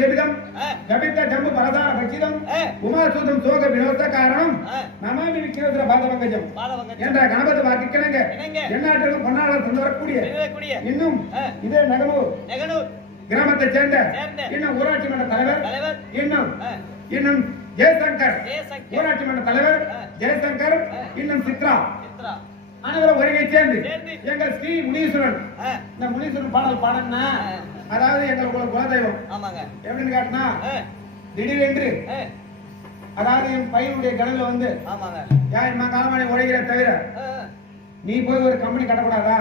சேவிதம் கவித்த ஜம்பு பரதார பட்சிதம் உமாசூதம் சோக வினோத காரணம் நமாமி விக்கிரதுர பாதவங்கஜம் என்ற கணபதி வாக்கிக்கிணங்க எந்நாட்டிலும் பொன்னாளர் தந்து வரக்கூடிய இன்னும் இதே நகனூர் கிராமத்தை சேர்ந்த இன்னும் ஊராட்சி மன்ற தலைவர் இன்னும் ஜெயசங்கர் ஊராட்சி மன்ற தலைவர் ஜெயசங்கர் இன்னும் சித்ரா அனைவரும் ஒருங்கை சேர்ந்து எங்கள் ஸ்ரீ முனீஸ்வரன் இந்த முனீஸ்வரன் பாடல் பாடன்னா அதாவது எங்களுக்கு குலதெய்வம் எப்படின்னு காட்டினா திடீரென்று அதாவது என் பையனுடைய கனவுல வந்து என் காலமானி உழைக்கிற தவிர நீ போய் ஒரு கம்பெனி கட்டக்கூடாதா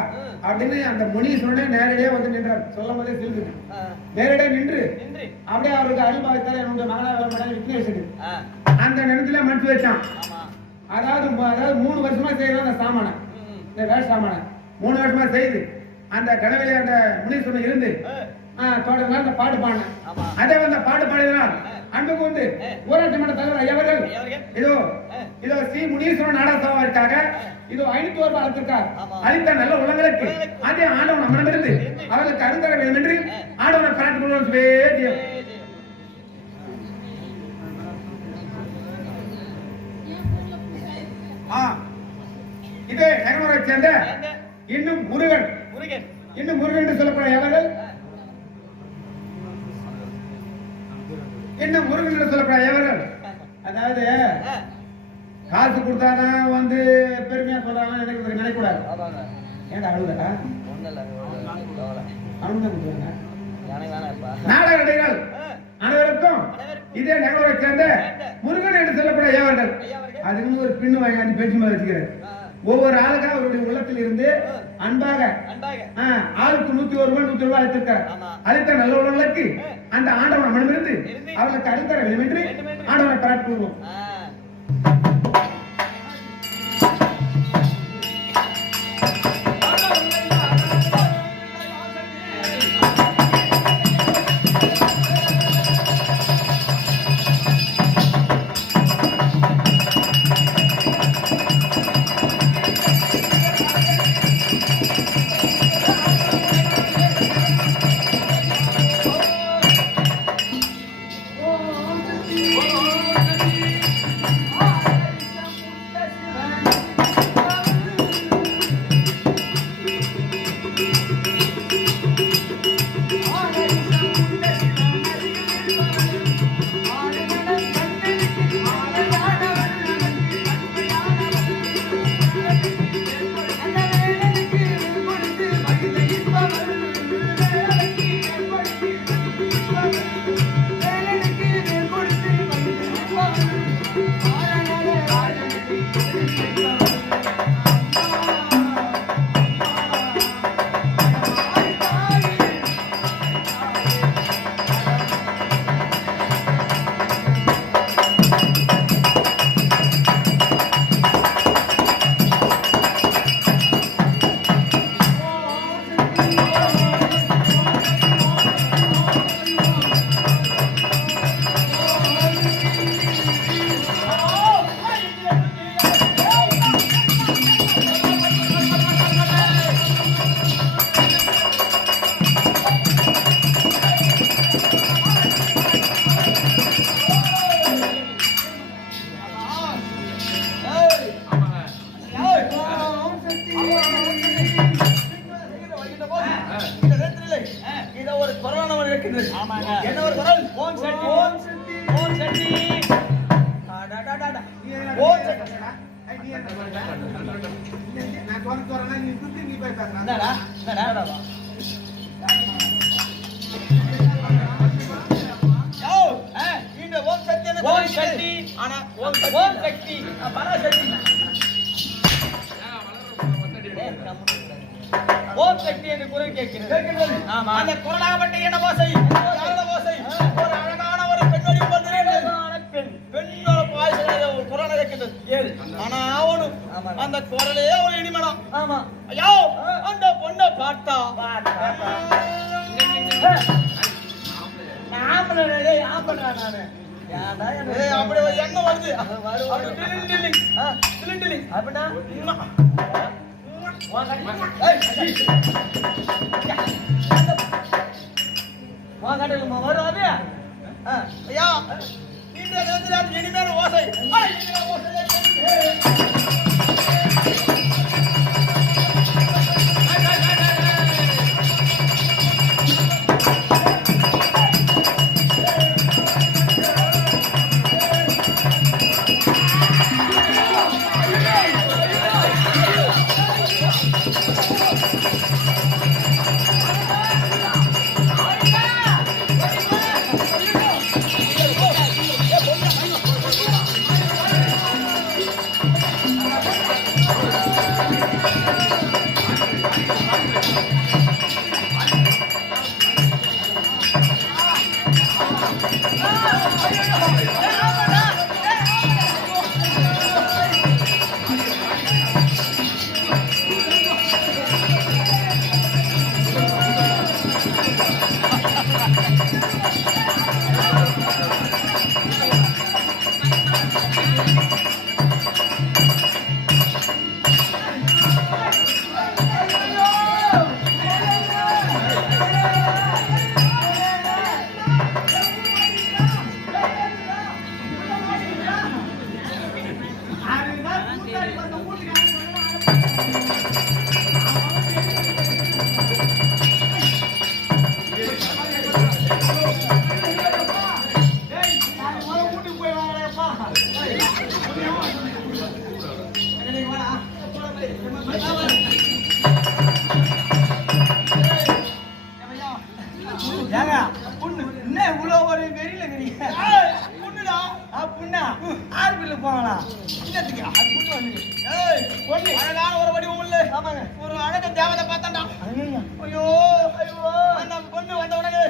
அப்படின்னு அந்த முனீஸ்வரனே நேரடியா வந்து நின்றார். சொல்லும் போதே சிரிச்சு நேரடியா நின்று அப்படியே அவருக்கு அருள்பாவித்தார் என்னுடைய மகனாக விக்னேஷன் அந்த நிலத்துல மனசு வச்சான். அதாவது 3 வருஷமா செய்யலாம் அந்த சாமான இந்த வேஷ சாமான 3 வருஷமா செய்து அந்த கனவிலே அந்த முனீஸ்வரன் இருந்து தொடர்ந்து அந்த பாட்டு பாடினேன். அதே வந்து பாட்டு பாடினால் அன்புக்கு வந்து ஊராட்சி மன்ற தலைவர் ஐயவர்கள் இதோ ஸ்ரீ முனீஸ்வரன் நாடகத்திற்காக இதோ 500 ரூபாய் அளித்திருக்கார். அளித்த நல்ல உள்ளங்களுக்கு அதே ஆண்டவன் நம்மிடமிருந்து அவர்களுக்கு அருந்தர வேண்டும் என்று ஆண்டவனை பாராட்டிக் கொள்வோம். இதே நகரத்தை சேர்ந்த இன்னும் முருகன் என்று சொல்லப்படும் எவர்கள் இன்னும் முருகன் என்று சொல்லப்படும் எவர்கள் அதாவது காசு கொடுத்தாதான் வந்து பெருமையா சொல்றாங்க நினைக்கூடாது. ஏன்டா அழுதா நாடக நடிகர்கள் அனைவருக்கும் இதே நகரை சேர்ந்த முருகன் என்று சொல்லப்படும் ஏவர்கள் அதுக்குன்னு ஒரு பின்னு வாங்கி பேச்சு மாதிரி வச்சுக்கிறேன். ஒவ்வொரு ஆளுக்கா அவருடைய உள்ளத்தில் இருந்து அன்பாக ஆளுக்கு 101 ரூபாய் 100 ரூபாய் அளித்திருக்கார். அளித்த நல்ல உள்ளவர்களுக்கு அந்த ஆண்டவன் மனமிருந்து அவர்களுக்கு அளித்தர வேண்டும் என்று ஆண்டவனை பாராட்டுவோம். ஓம் சக்தி என்று குரல் கேட்கிறது. ஆமா, அந்த குரலாகப்பட்ட என்ன ஓசை? ஓசை ஒரு அழகான ஒரு பெண்ணோடு பெண்ணோட பாய்ச்சல் குரல் கேட்கிறது. ஆனா அவனும் அந்த குரலே ஒரு இனிமனம். ஆமா, ஐயோ அந்த பொண்ணை பார்த்தா அப்படி ஒரு எண்ணம் வருது. அப்படின்னா ஒரு அழக தேவதை பார்த்தாண்டா. ஐயோ ஐயோ அந்த பொண்ணு வந்த உடனே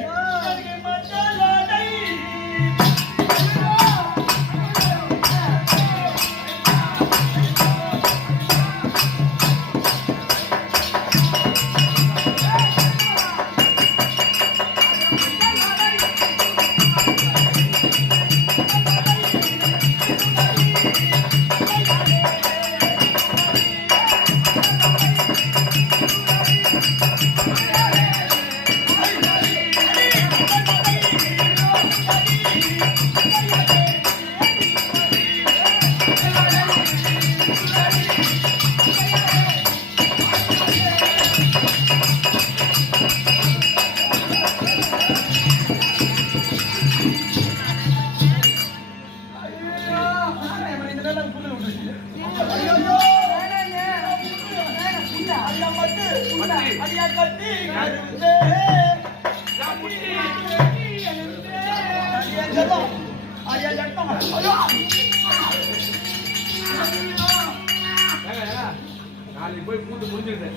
நாளைக்கு போய் கூட்டு முடிஞ்சிருது.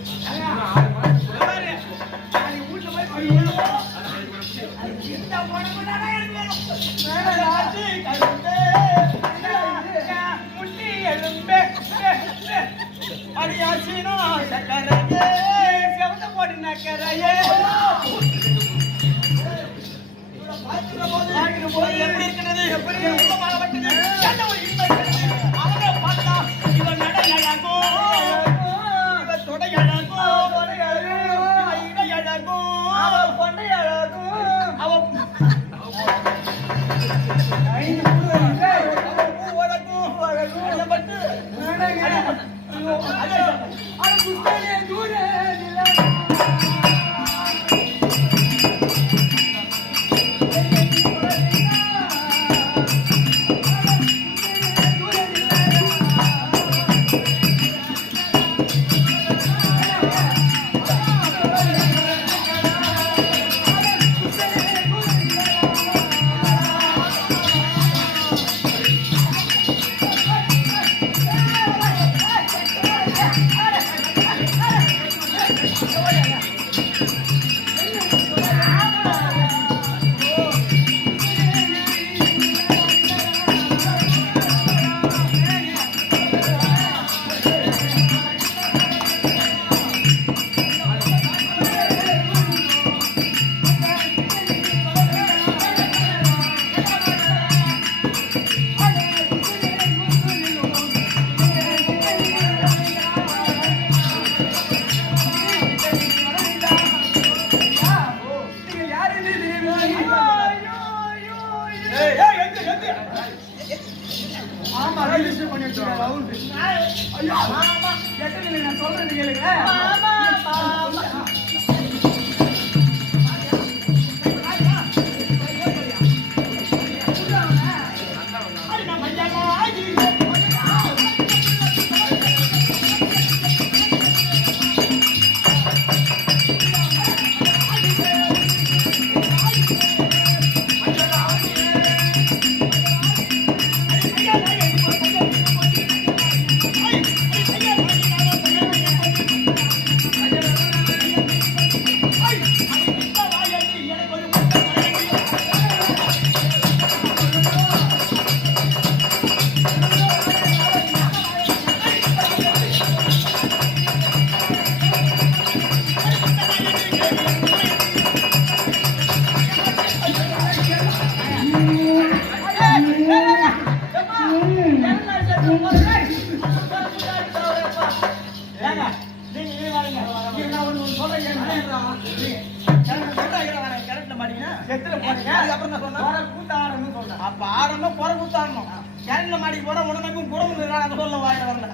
அப்புறம் என்ன சொன்ன? குறை கூத்தாடணும்னு சொல்றேன். அப்ப ஆடணும் குறை கூத்தாடணும். கேரள மாடிக்கு போனா உனக்கும் குறவு இருக்கான் அந்த சொல்ல வாயில வரல.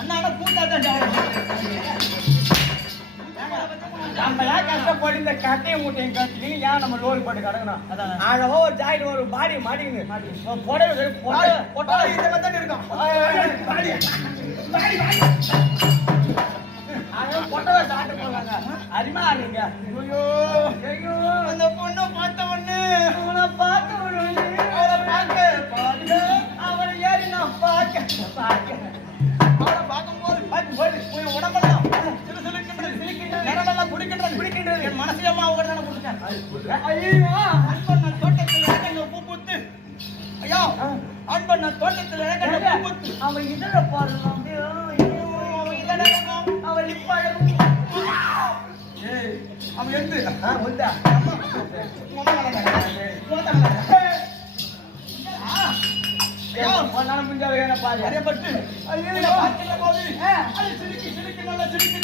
அண்ணா கூத்தாட்டம் நம்ம ஏன் கஷ்டப்பட்டு இந்த கட்டையை மூட்டையும் கட்டி ஏன் நம்ம லோடு போட்டு கிடக்கணும்? அழகா ஒரு ஜாயிட் ஒரு பாடி மாட்டிங்க புடவை இந்த மாதிரி இருக்கும். பொட்டவை சாப்பிட்டு போவாங்க. அருமா ஆடுங்க. ஐயோ ஐயோ அந்த பொண்ணை பார்த்த ஒண்ணு அவனை பார்த்த ஒண்ணு அவளை பார்க்க அவளை ஏறி நான் பார்க்க அவளை பார்க்கும்போது பார்க்கும்போது உடம்பெல்லாம் சிலுக்கின்றது குடிக்கின்றது என் மனசையெல்லாம் அவங்க தானே கொடுத்தேன். ஐயோ அன்பண்ண தோட்டத்தில் பூ பூத்து ஐயோ அன்பண்ண தோட்டத்தில் பூ பூத்து அவன் இதழ பாடலாம் அவன் இப்பாடும் அவன் எடுத்து வந்தா பாரு அறியப்பட்டு போது சிரிக்கி நல்ல சிரிக்கி